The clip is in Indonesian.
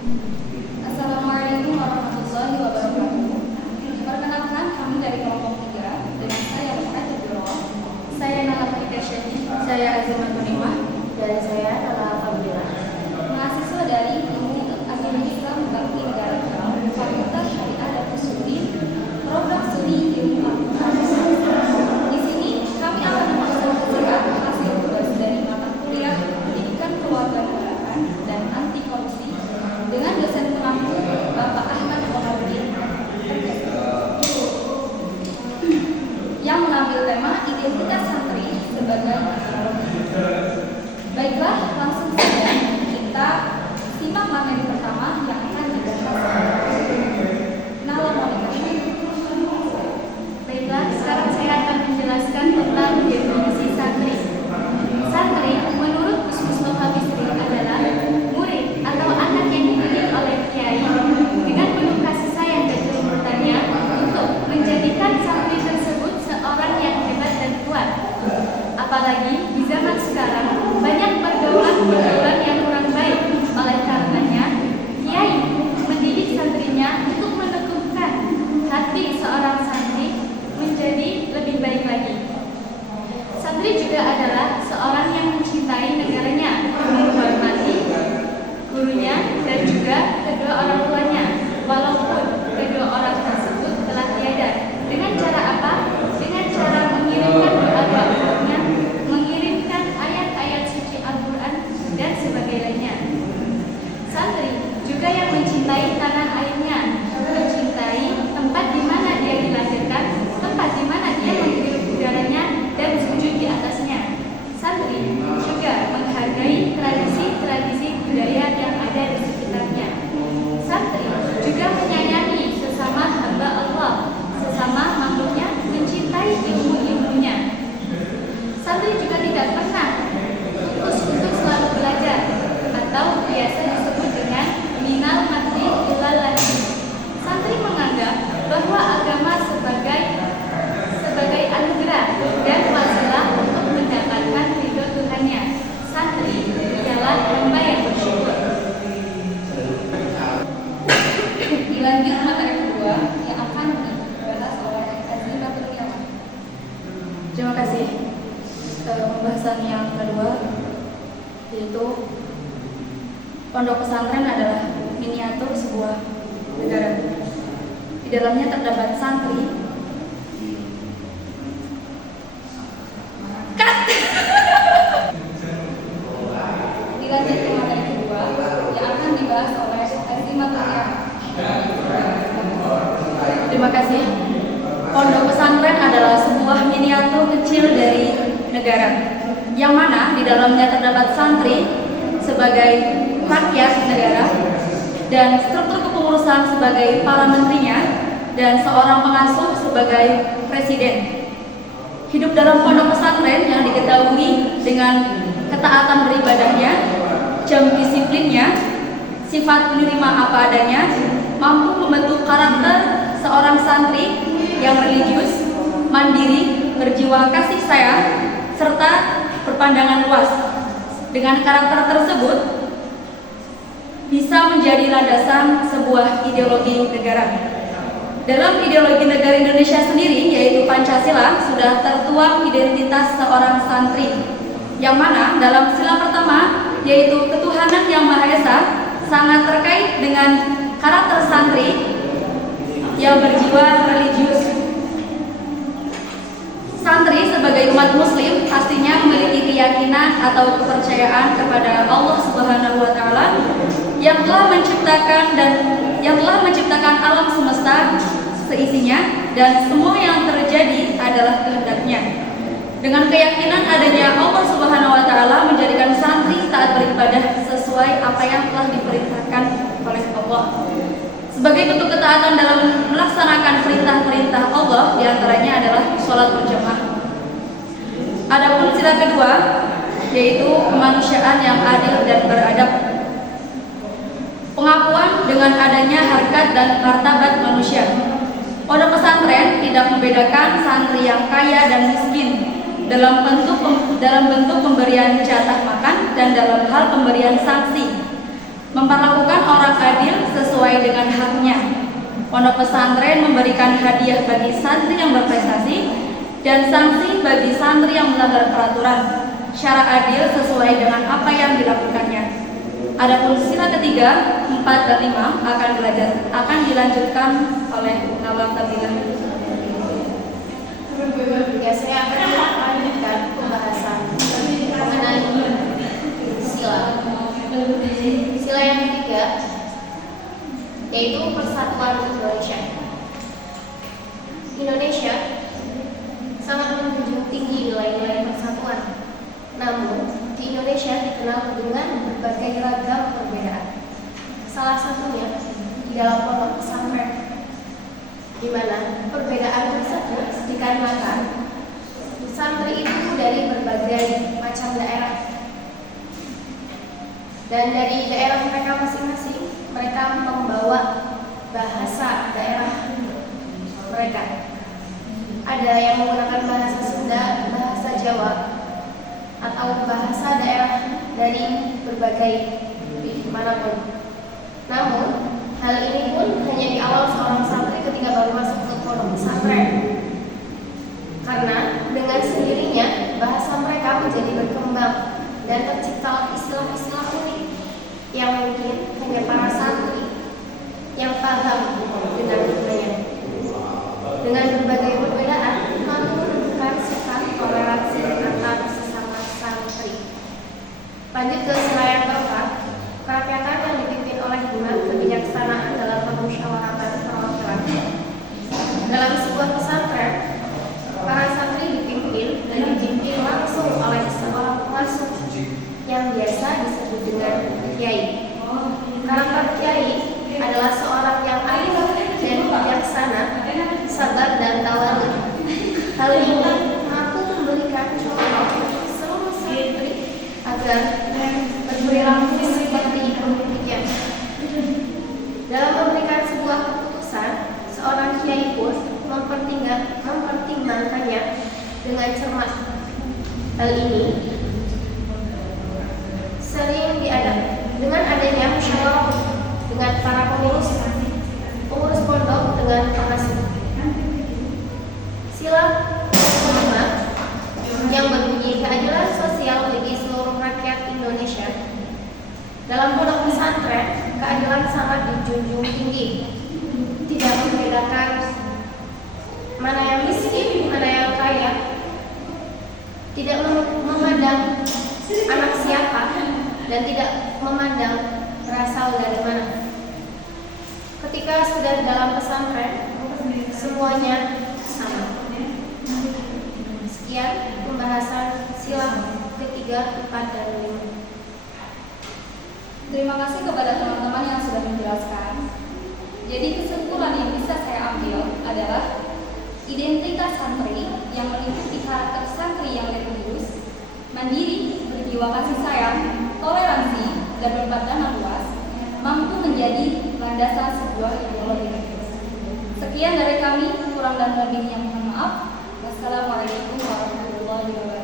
Assalamualaikum warahmatullahi wabarakatuh. Perkenalkan, kami dari kelompok 3 dengan saya Muhammad Abdullah. Saya Nala Farida Syahid. Saya Azimah Tunimah. Dan saya Nala Fadila. Mahasiswa dari Ilmu Agama Islam Bakti Negara Islam, Fakultas Syariah dan Usulin, Program Studi Ilmu Al-Quran. Di sini kami akan menyampaikan hasil tugas dari mata kuliah Pendidikan Kewarganegaraan dan Anti Korupsi dengan dosen pengampu Bapak Ahmad Komarudin yang mengambil tema identitas santri sebagai ideologi. Baiklah, langsung saja kita simak materi pertama yang akan dibahas. Nala Monika. Baiklah, sekarang saya akan menjelaskan tentang definisi santri. Santri menurut Gus Muhammad adalah murid atau anak yang dididik oleh kiai dengan penuh kasih sayang dan kelembutannya untuk menjadikan santri tersebut seorang yang hebat dan kuat. Apalagi di zaman sekarang banyak pergaulan yang kurang baik. Oleh karenanya, kiai mendidik santrinya untuk meneguhkan hati seorang santri menjadi lebih baik lagi. Santri juga adalah seorang yang mencintai negaranya, menghormati gurunya dan juga kedua orang tuanya, walaupun kedua orang tersebut telah tiada. Dengan cara apa? Dengan cara mengirimkan doa-doanya, mengirimkan ayat-ayat suci Al-Quran dan sebagainya. Santri juga yang mencintai tanah airnya, mencintai tempat di mana dia dilahirkan, tempat di mana dia menghirup udaranya dan sujud di atasnya. Santri juga menghargai tradisi-tradisi budaya yang ada di sekitarnya. Santri juga menyayangi sesama hamba Allah, sesama makhluknya, mencintai ilmu-ilmunya. Santri juga tidak pernah putus untuk selalu belajar, atau biasa disebut dengan minal madri ilal ladzi. Santri menganggap bahwa agama sebagai anugerah dan wasilah untuk mendapatkan ridho Tuhannya. Santri ialah hamba yang bersyukur. Dilanjut materi kedua yang akan dibahas oleh Azimah Tunimah. Terima kasih. Pembahasan yang kedua yaitu pondok pesantren adalah miniatur sebuah negara. Di dalamnya terdapat santri. Dilanjut ke materi kedua yang akan dibahas oleh Azimah Tunimah. Terima kasih. Pondok pesantren adalah sebuah miniatur kecil dari negara, yang mana di dalamnya terdapat santri sebagai rakyat negara dan struktur kepengurusan sebagai para menterinya dan seorang pengasuh sebagai presiden. Hidup dalam pondok pesantren yang diketahui dengan ketaatan beribadahnya, jam disiplinnya, sifat menerima apa adanya, mampu membentuk karakter seorang santri yang religius, mandiri, berjiwa kasih sayang, serta berpandangan luas. Dengan karakter tersebut bisa menjadi landasan sebuah ideologi negara. Dalam ideologi negara Indonesia sendiri, yaitu Pancasila, sudah tertuang identitas seorang santri, yang mana dalam sila pertama, yaitu ketuhanan yang Maha Esa, sangat terkait dengan karakter santri yang berjiwa religius. Santri sebagai umat muslim pastinya memiliki keyakinan atau kepercayaan kepada Allah Subhanahu wa taala yang telah menciptakan alam semesta seisinya dan semua yang terjadi adalah kehendaknya. Dengan keyakinan adanya Allah Subhanahu wa taala menjadikan santri taat beribadah sesuai apa yang telah diperintahkan oleh Allah. Sebagai bentuk ketaatan dalam melaksanakan perintah-perintah Allah, diantaranya adalah sholat berjamaah. Adapun sila kedua, yaitu kemanusiaan yang adil dan beradab. Pengakuan dengan adanya harkat dan martabat manusia. Pondok pesantren tidak membedakan santri yang kaya dan miskin dalam bentuk pemberian jatah makan dan dalam hal pemberian sanksi. Memperlakukan orang adil sesuai dengan haknya. Pondok pesantren memberikan hadiah bagi santri yang berprestasi dan sanksi bagi santri yang melanggar peraturan secara adil sesuai dengan apa yang dilakukannya. Adapun sila ketiga, 4 dan 5 akan dilanjutkan oleh Nawal Tabilah. Ya, saya akan melanjutkan pembahasan mengenai sila. Sila yang ketiga yaitu Persatuan Indonesia. Indonesia sangat menjunjung tinggi nilai-nilai persatuan. Namun, di Indonesia dikenal dengan berbagai ragam perbedaan. Salah satunya di dalam pondok pesantren, di mana perbedaan tersebut dikarenakan santri itu dari berbagai macam daerah. Dan dari daerah mereka masing-masing, mereka membawa bahasa daerah mereka. Ada yang menggunakan bahasa Sunda, bahasa Jawa, atau bahasa daerah dari berbagai manapun. Namun, hal ini pun hanya di awal seorang santri ketika baru masuk ke pondok pesantren. Karena dengan sendirinya bahasa mereka menjadi berkembang dan tercipta istilah-istilah unik yang mungkin hanya para santri yang paham dengannya. Dengan berbagai perbedaan, namun bukan sifat toleransi antar sesama santri. Lanjut ke sila yang keempat, kerakyatan yang dipimpin oleh kebijaksanaan dalam permusyawaratan perwakilan. Dalam sebuah pesantren, para santri dipimpin langsung oleh seorang pengasuh yang biasa disebut dengan kiai. Karakter kiai adalah seorang yang arif dan bijaksana, sabar dan tawadu. Hal ini mampu memberikan contoh untuk seluruh santri agar berperilaku seperti pemimpinnya. Dalam memberikan sebuah keputusan, seorang kiai pun mempertimbangkannya dengan cermat. Hal ini sering dengan adanya musyawarah dengan para pengurus pondok dengan pengasuh. Sila kelima yang berbunyi keadilan sosial bagi seluruh rakyat Indonesia. Dalam pondok pesantren, keadilan sangat dijunjung tinggi. Tidak membedakan mana yang miskin, mana yang kaya. Tidak memandang anak siapa dan tidak memandang berasal dari mana. Ketika sudah dalam pesantren, semuanya sama. Sekian pembahasan sila ketiga, 4, dan 5. Terima kasih kepada teman-teman yang sudah menjelaskan. Jadi kesimpulan yang bisa saya ambil adalah identitas santri yang meliputi karakter santri yang religius, mandiri, berjiwa kasih sayang, toleransi, dan berpandangan luas, mampu menjadi landasan sebuah ideologi. Sekian dari kami, kurang dan lebihnya mohon maaf. Wassalamualaikum warahmatullahi wabarakatuh.